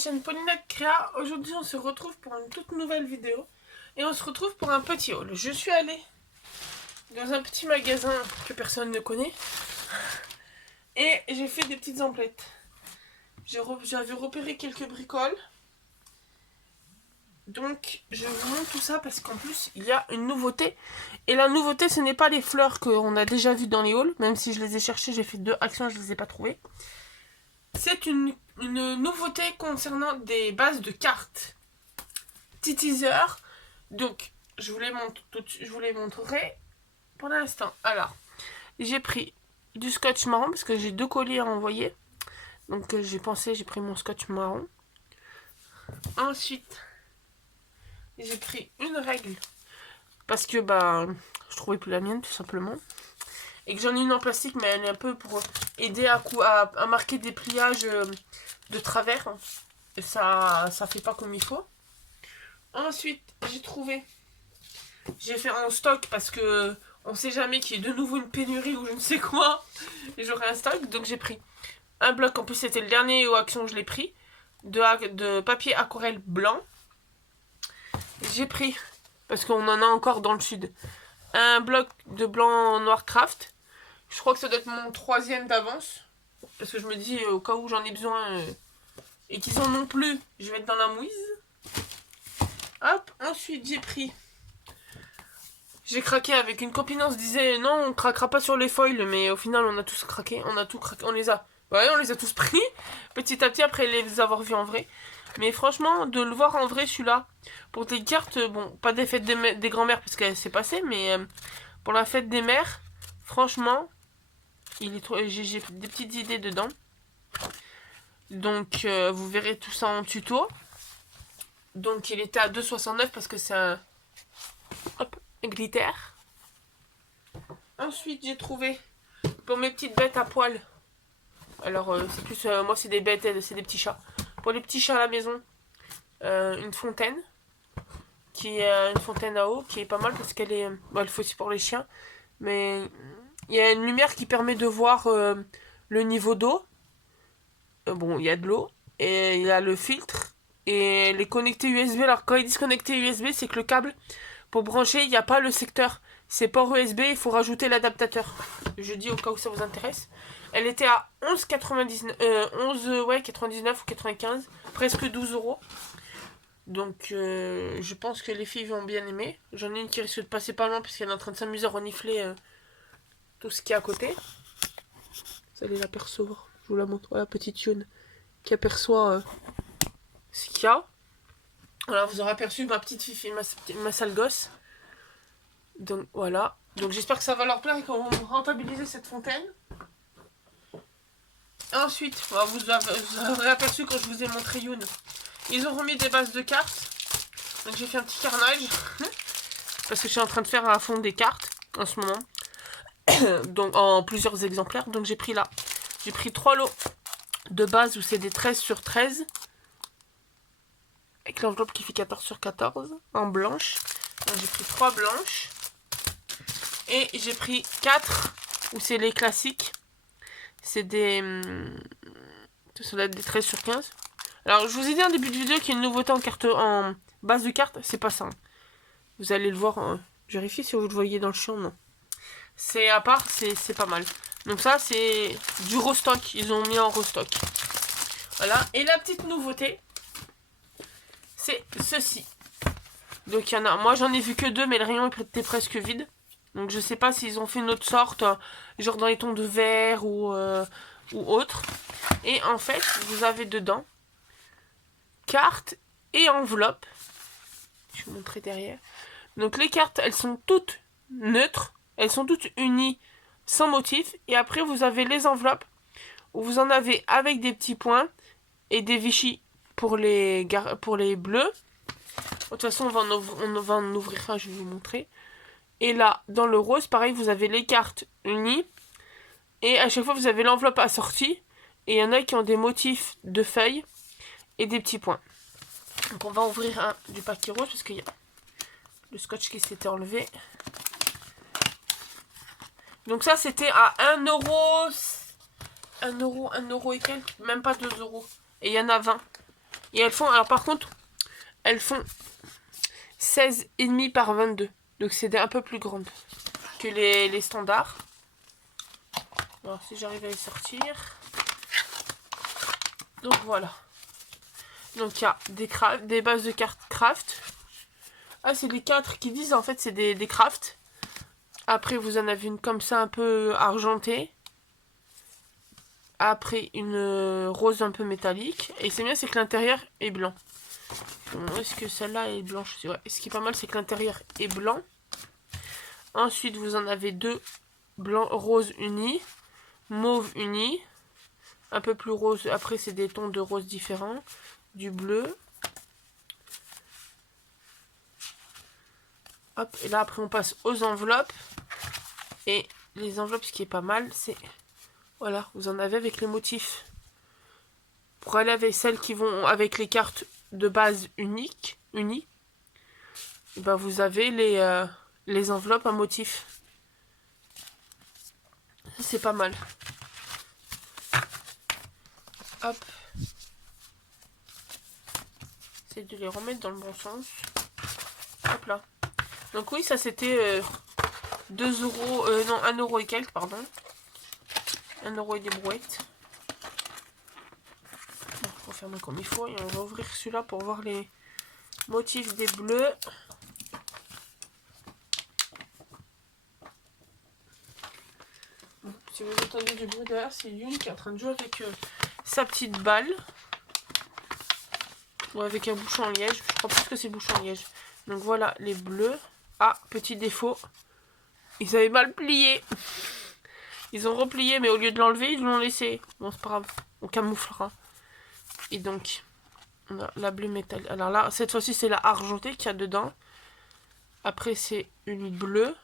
chaîne Paulinette Créa. Aujourd'hui on se retrouve pour une toute nouvelle vidéo. Et on se retrouve pour un petit haul. Je suis allée dans un petit magasin que personne ne connaît. Et j'ai fait des petites emplettes. J'avais repéré quelques bricoles. Donc je vous montre tout ça parce qu'en plus il y a une nouveauté. Et la nouveauté ce n'est pas les fleurs qu'on a déjà vues dans les hauls. Même si je les ai cherchées, j'ai fait 2 actions, je ne les ai pas trouvées. C'est une nouveauté concernant des bases de cartes. Petit teaser. Donc, je vous les montrerai pour l'instant. Alors, j'ai pris du scotch marron parce que j'ai 2 colis à envoyer. Donc, j'ai pris mon scotch marron. Ensuite, j'ai pris une règle parce que je trouvais plus la mienne tout simplement. Et que j'en ai une en plastique, mais elle est un peu pour aider à marquer des pliages de travers. Et ça fait pas comme il faut. Ensuite, j'ai fait un stock parce que on sait jamais qu'il y ait de nouveau une pénurie ou je ne sais quoi. Et j'aurai un stock. Donc j'ai pris un bloc, en plus c'était le dernier aux actions je l'ai pris, de papier aquarelle blanc. J'ai pris, parce qu'on en a encore dans le sud, un bloc de blanc noir craft. Je crois que ça doit être mon 3e d'avance. Parce que je me dis, au cas où j'en ai besoin et qu'ils en ont plus, je vais être dans la mouise. Hop, ensuite j'ai craqué avec une copine, on se disait non, on craquera pas sur les foils, mais au final on a tous craqué, on a on les a tous pris, petit à petit après les avoir vus en vrai. Mais franchement, de le voir en vrai celui-là, pour des cartes, bon, pas des fêtes des grands-mères parce qu'elle s'est passée, mais pour la fête des mères, franchement, j'ai des petites idées dedans. Donc vous verrez tout ça en tuto. Donc il était à 2,69 parce que c'est un glitter. Ensuite j'ai trouvé pour mes petites bêtes à poil. Alors c'est plus moi c'est des bêtes, c'est des petits chats. Pour les petits chats à la maison, une fontaine qui est une fontaine à eau qui est pas mal parce qu'elle est, elle faut aussi pour les chiens, mais il y a une lumière qui permet de voir le niveau d'eau. Bon, il y a de l'eau et il y a le filtre et les connectés USB. Alors quand ils disent connectés USB, c'est que le câble pour brancher, il n'y a pas le secteur. C'est port USB, il faut rajouter l'adaptateur. Je dis au cas où ça vous intéresse. Elle était à 11,99 99 ou 95, presque 12 €. Donc je pense que les filles vont bien aimer. J'en ai une qui risque de passer pas loin parce qu'elle est en train de s'amuser à renifler tout ce qui est à côté. Vous allez l'apercevoir. Je vous la montre. Voilà, petite Youn qui aperçoit ce qu'il y a. Voilà, vous aurez aperçu ma petite fille, ma sale gosse. Donc voilà. Donc j'espère que ça va leur plaire et qu'on va rentabiliser cette fontaine. Ensuite, vous aurez aperçu quand je vous ai montré Youn. Ils ont remis des bases de cartes. Donc j'ai fait un petit carnage. Parce que je suis en train de faire à fond des cartes en ce moment. Donc en plusieurs exemplaires. Donc j'ai pris 3 lots de base où c'est des 13 sur 13. Avec l'enveloppe qui fait 14 sur 14 en blanche. Donc j'ai pris 3 blanches. Et j'ai pris 4 où c'est les classiques. C'est des... ça doit être des 13 sur 15. Alors je vous ai dit en début de vidéo qu'il y a une nouveauté en base de carte. C'est pas ça. Vous allez le voir. Je vérifie si vous le voyez dans le champ. Non. C'est à part, c'est pas mal. Donc ça c'est du restock. Ils ont mis en restock. Voilà. Et la petite nouveauté, c'est ceci. Donc il y en a. Moi j'en ai vu que 2, mais le rayon était presque vide. Donc je sais pas s'ils ont fait une autre sorte, genre dans les tons de vert ou autre. Et en fait, vous avez dedans cartes et enveloppes. Je vais vous montrer derrière. Donc les cartes, elles sont toutes neutres. Elles sont toutes unies sans motif. Et après, vous avez les enveloppes où vous en avez avec des petits points et des Vichy pour les bleus. De toute façon, on va en ouvrir un, je vais vous montrer. Et là, dans le rose, pareil, vous avez les cartes unies. Et à chaque fois, vous avez l'enveloppe assortie. Et il y en a qui ont des motifs de feuilles et des petits points. Donc on va ouvrir un du paquet rose parce qu'il y a le scotch qui s'était enlevé. Donc ça, c'était à 1 €. 1 € et quelques, même pas 2 €. Et il y en a 20. Et elles font, alors par contre, elles font 16,5 par 22. Donc c'est un peu plus grandes que les standards. Alors si j'arrive à les sortir. Donc voilà. Donc il y a des bases de cartes craft. Ah, c'est les 4 qui disent en fait c'est des crafts. Après vous en avez une comme ça un peu argentée. Après une rose un peu métallique. Et c'est bien, c'est que l'intérieur est blanc. Est-ce que celle-là est blanche? Ouais. Ce qui est pas mal, c'est que l'intérieur est blanc. Ensuite vous en avez 2 blanc rose unis, mauve uni, un peu plus rose. Après c'est des tons de rose différents, du bleu. Hop, et là après on passe aux enveloppes. Et les enveloppes, ce qui est pas mal, c'est voilà, vous en avez avec les motifs. Pour aller avec celles qui vont avec les cartes de base unies, et ben vous avez les enveloppes à motifs. C'est pas mal. Hop. C'est de les remettre dans le bon sens. Hop là. Donc oui, ça c'était 2 €, non 1 € et quelques, pardon. 1 € et des brouettes. Bon, je vais refermer comme il faut et on va ouvrir celui-là pour voir les motifs des bleus. Bon, si vous entendez du bruit derrière, c'est Youn qui est en train de jouer avec sa petite balle. Ou avec un bouchon en liège. Je crois plus que c'est bouchon en liège. Donc voilà les bleus. Ah, petit défaut. Ils avaient mal plié. Ils ont replié, mais au lieu de l'enlever, ils l'ont laissé. Bon, c'est pas grave. On camouflera. Et donc, on a la bleue métal. Alors là, cette fois-ci, c'est la argentée qu'il y a dedans. Après, c'est une bleue.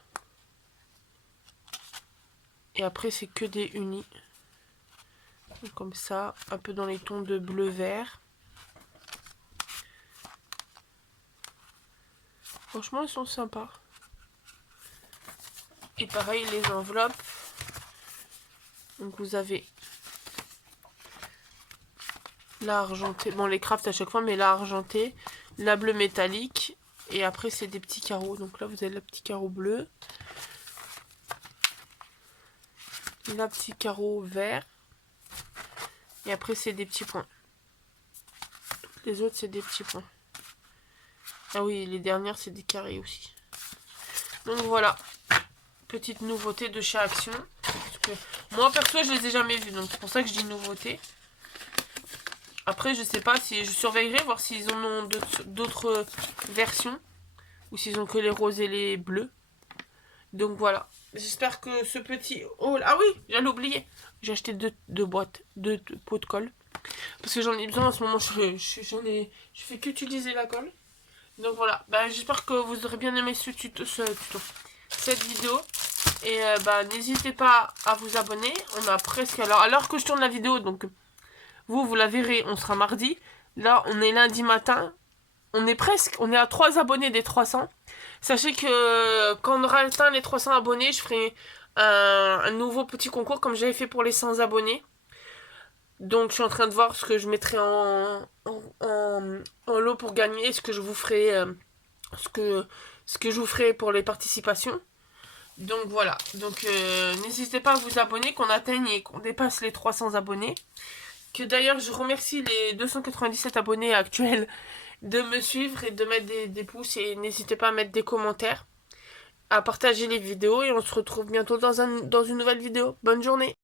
Et après, c'est que des unis. Comme ça, un peu dans les tons de bleu-vert. Franchement, ils sont sympas. Et pareil, les enveloppes. Donc vous avez la argentée. Bon, les crafts à chaque fois, mais la argentée, la bleue métallique. Et après, c'est des petits carreaux. Donc là, vous avez le petit carreau bleu. La petit carreau vert. Et après, c'est des petits points. Les autres, c'est des petits points. Ah oui, les dernières, c'est des carrés aussi. Donc voilà. Petite nouveauté de chez Action. Parce que moi, perso, je les ai jamais vus. Donc c'est pour ça que je dis nouveauté. Après, je sais pas si je surveillerai, voir s'ils en ont d'autres versions. Ou s'ils ont que les roses et les bleus. Donc voilà. J'espère que ce petit haul... Ah oui, j'allais oublier. J'ai acheté deux boîtes, deux pots de colle. Parce que j'en ai besoin en ce moment. Je fais qu'utiliser la colle. Donc voilà. Bah, j'espère que vous aurez bien aimé cette vidéo. Et bah, n'hésitez pas à vous abonner. On a presque... Alors, à l'heure que je tourne la vidéo, donc vous la verrez, on sera mardi. Là, on est lundi matin. On est à 3 abonnés des 300. Sachez que quand on aura atteint les 300 abonnés, je ferai un nouveau petit concours comme j'avais fait pour les 100 abonnés. Donc je suis en train de voir ce que je mettrai en lot pour gagner, ce que je vous ferai, ce que je vous ferai pour les participations. Donc voilà, donc n'hésitez pas à vous abonner, qu'on atteigne et qu'on dépasse les 300 abonnés. Que d'ailleurs je remercie les 297 abonnés actuels de me suivre et de mettre des pouces. Et n'hésitez pas à mettre des commentaires, à partager les vidéos. Et on se retrouve bientôt dans une nouvelle vidéo. Bonne journée!